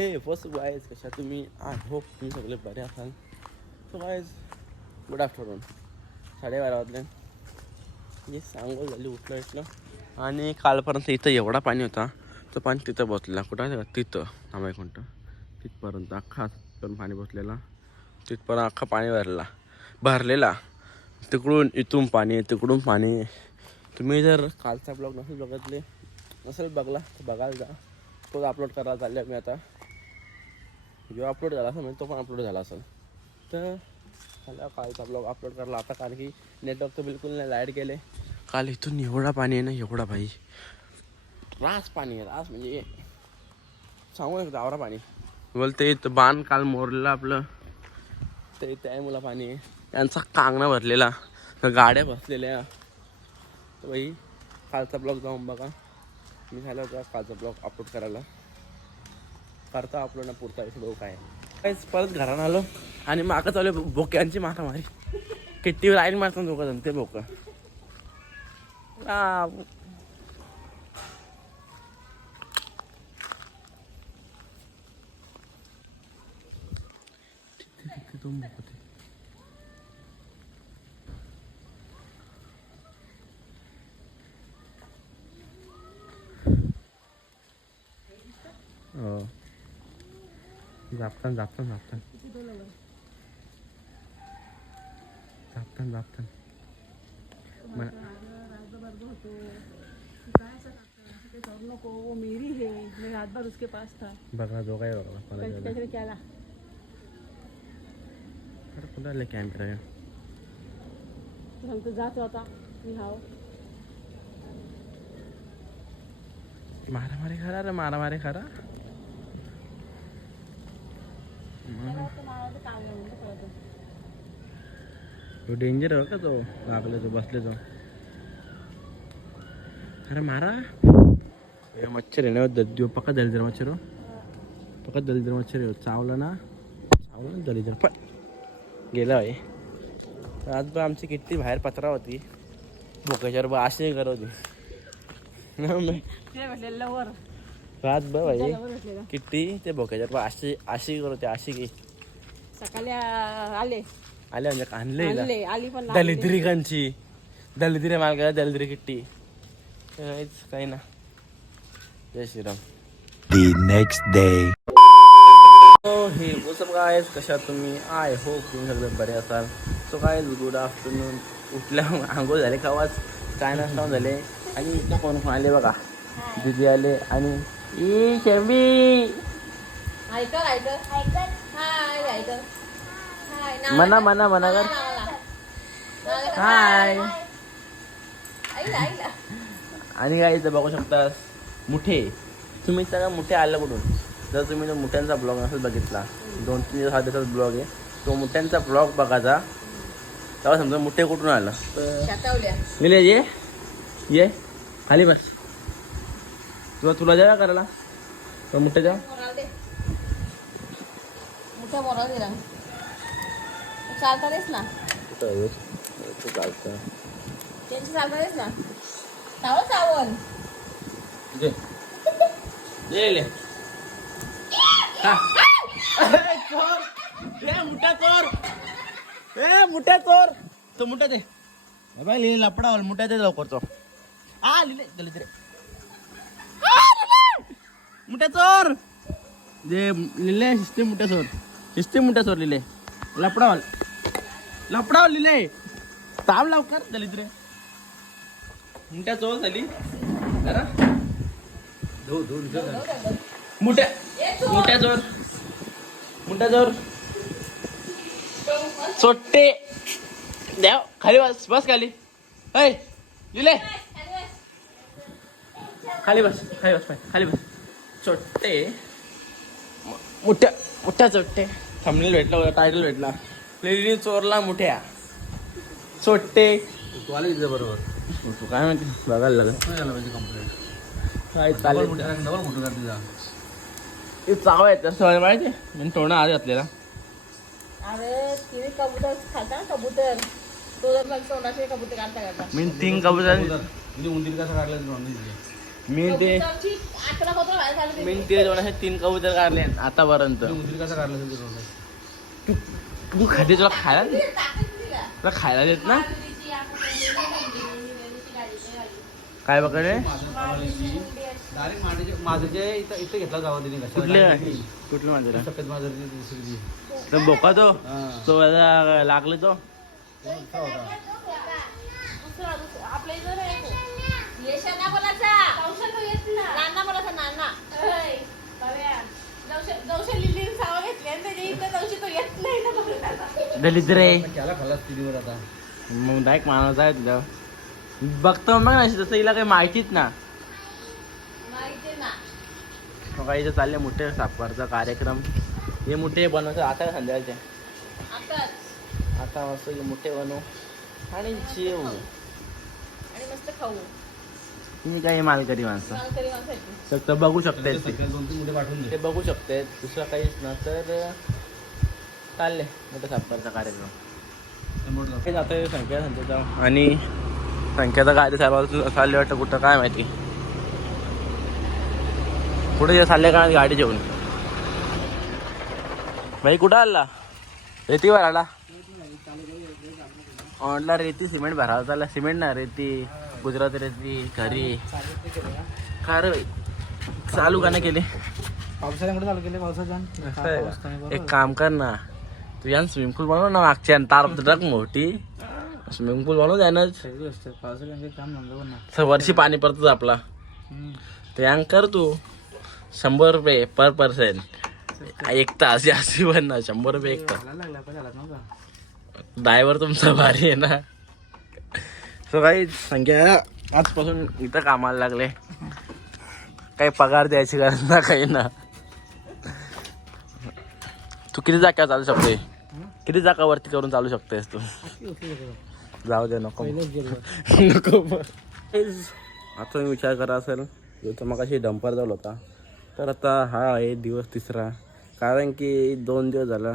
हे first guys कशा तुम्ही आय होप तुम्ही सगळे बरे असाल सो गायज गुड आफ्टरनून साडेबारा वाजले. ये सांगोल झाली उठलं इथलं आणि कालपर्यंत इथं एवढा पाणी होता तो पाणी तिथं बसलेला. कुठं तिथं. आम्ही कोणतं तिथपर्यंत अख्खा पण पाणी बसलेला. तिथपर्यंत अख्खा पाणी भरला. भरलेला. तिकडून इथून पाणी तिकडून पाणी. तुम्ही जर कालचा ब्लॉग नसेल बघितले नसेल बघला तर बघायला जा. तो अपलोड करायला चालले मी आता. व्हिडिओ अपलोड झाला असेल म्हणजे तो पण अपलोड झाला असेल. तर मला कालचा ब्लॉग अपलोड करायला आता कारण की नेटवर्क तर बिलकुल नाही लाइट गेले. काल इथून एवढा पाणी आहे ना एवढा भाई. रास पाणी आहे रास म्हणजे सांगू नका आवरा पाणी. बोलते इथं बाण काल मोरलेलं आपलं. ते त्या मुला पाणी आहे. त्यांचा कांगणा भरलेला. गाड्या बसलेल्या. तर बाई कालचा ब्लॉग जाऊन बघा. मी झाला होता कालचा ब्लॉग अपलोड करायला. करता आपलं ना पुढचा बघू काय? काहीच परत घरानं आलो आणि मागं चालू भोक्यांची मारामारी किट्टीवर आईन मारतात लोक जण ते बोकं. आ, ते दोन बोकं ते. हो झापतान झापतान झापतान झापतान झापतान म- नको वो मेरी है मैं रात भर उसके पास था बघा जो काय बघा मला कैसे द्यायला. कैसे क्या ला? अरे कुणाला कॅमेरा आहे? तो हम तो जात होता मी हाव मारामारी खरा रे मारामारी खरा तो डेंजर आहे का तो? लागले तो बसले तो अरे मारा. हे मच्छर आहे ना दद्यो पक्का दलिद्र मच्छर हो. पक्का दलिद्र मच्छर आहे. हो. चावला ना. चावला ना दलिद्र. पण गेला आहे आज बा आमची किती बाहेर पत्रा होती. भोकाच्यावर बा अशी करत होती रात बघ भाई. किती? ते भोक्याच्यावर बघ अशी अशी करत अशी की सकाळी आले. आले म्हणजे आणले आली पण. दलिद्री कंची दलिद्री माल गेला दलिद्री किट्टी. काही ना. जय श्रीराम. The next day. हो हे सब काय कशा तुम्ही? आय होप तुम्ही सगळे बरे असाल. सो काय गुड आफ्टरनून उठल्या आंघोळ झाले खावाच काय नाश्ता झाले. आणि इथे कोण कोण आले बघा? दिदी आले आणि ई हाय नाव मना? मना मना कर? हाय. आणि काय इथं बघू शकता मुठे. तुम्ही सगळं मुठे आलं कुठून जर तुम्ही तो मुठ्यांचा ब्लॉग नसेल बघितला दोन तीन दिवस आधीचाच ब्लॉग आहे. तो मुठ्यांचा ब्लॉग बघायचा. तेव्हा समजा मुठे कुठून आलं? तर ये. ये. खाली बस. तुला तुला द्या करायला. तो मुठे द्या. मोठ्या मोराला दिला चालता देस ना. चालतं. त्यांची चालता देस ना. सावळ सावण दे. दे ले. हा. ए, चोर ए मुठा चोर ए मुठा चोर तो मुठा दे. बाई लिहिले लपडा मुठा दे लवकर तो. आ लिहिले रे मुठ्या चोर. जे लिहिले शिस्ते मुठ्या चोर. शिस्ते मुठ्या चोर लिहिले. लपडावाल. लपडाव लिहिले. ताब लवकर झाली रे मुठ्या चोर झाली. जरा. धो धो मुठ्या मुठ्या चोर. मुठ्या चोर. चोट्टे द्या खाली बस बस खाली. ऐ लिहिले. खाली बस खाली बस पाय खाली बस. चोट्टे. मुठ्या मुठ्या चोट्टे. थांबलेला भेटला होता टायटल भेटला. लिली चोरला मुठ्या चोट्टे. तू आली बरोबर. तू काय म्हणते? बघायला लागेल. तू झालं म्हणजे कंप्लेंट काय चालेल? डबल फोटो काढ तुझा ते चाव आहे माहिती आहे? मी तोंड आधी घातलेला. अरे तिने कबूतर खाता कबूतर. तो जर माझ्या तोंडाचे कबूतर काढता काढता. मी तीन कबूतर तिथे उंदीर कसं काढलं मी ते मी ते असे तीन कबूतर काढले आतापर्यंत. कसा काढला ते खाते तुला खायला तुला खायला देत ना. काय पकडे डायरेक्ट माझ्याचे माझ्याचे इथं इथं घेतला जावा तिने कुठले? कुठले सफेद माझं बोका तो. तो लागले तो. आपल्या इथं नाही तो. येशाना बोलायचा. कौशल तो येत ना. नाना बोलायचा, नाना. ऐ, बाब्या, जवशे- जवशे लिलीने सावं घेतली आणि त्याच्या इथं जवशी तो येत नाही ना बोलायला. दलित रे. आता त्याला मग डायरेक्ट माणूस आहे तुझं बघतो मग ना तसं हिला काही माहितीच ना. माहिती ना. तो काही इथं चालले मोठे सापकारचा कार्यक्रम. हे मोठे बनवायचं आता संध्याकाळचे? आताच. आता मस्त हे मोठे बनव. आणि जेव. आणि मस्त खाऊ. तुम्ही काही मालकरी माणसं. फक्त बघू शकते. सगळ्यात दोन तीन मोठे पाठवून ते बघू शकते. दुसरं काहीच ना तर चालले मोठा सापकारचा कार्यक्रम. हे जातोय संख्या संख्याचा. आणि संख्याचा काय ते सर्वात चालले वाटतं कुठं काय माहिती? कुठे जे चालले काय गाडी जेवून भाई कुठं आला? रेतीवर आला ऑनला रेती सिमेंट भरावं चालला. सिमेंट ना रेती गुजरात रेती घरी. काय रे भाई? चालू का नाही केले? पावसाळ्याकडे चालू केले? पावसाच्या एक काम कर ना. तू यान स्विमिंग पूल बनव ना मागच्या तार ट्रक मोठी स्विमिंग पूल बनव त्यानंच वर्षी पाणी पडतच आपला ते अंग कर तू शंभर रुपये पर पर्सन एक तास अशी पण ना शंभर रुपये एक तास ड्रायव्हर तुमचा भारी आहे ना सो काही संख्या आजपासून इथं कामाला लागले काही पगार द्यायची गरज ना काही ना तू किती जागा चालू शकते किती जागा वरती करून चालू शकतेस तू? जाऊ दे नको. नको. आता मी विचार करा असेल तर मग अशी डंपर चालू होता. तर आता हा आहे दिवस तिसरा. कारण की दोन दिवस झाला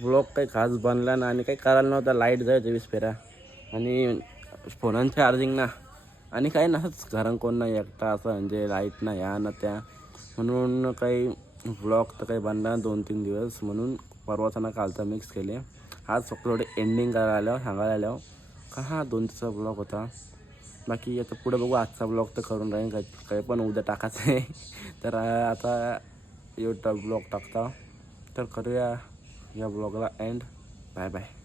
ब्लॉग काही खास बनला ना आणि काही करायला नव्हता. लाइट जायचं वीस फेरा आणि फोनांची चार्जिंग ना. आणि काही नसंच घरं कोण नाही एकटा असं म्हणजे लाइट ना या ना त्या. म्हणून काही ब्लॉग तर काही बनला दोन तीन दिवस. म्हणून परवाचा ना कालचा मिक्स केले. आज फक्त थोडे एंडिंग करायला आल्यावर सांगायला आल्यावर का हा दोन दिवसाचा ब्लॉग होता? बाकी आता पुढे बघू आजचा ब्लॉग तर करून राहीन काही काही पण उद्या टाकायचं आहे तर आता एवढा ब्लॉग टाकता. तर करूया या ब्लॉगला एंड बाय बाय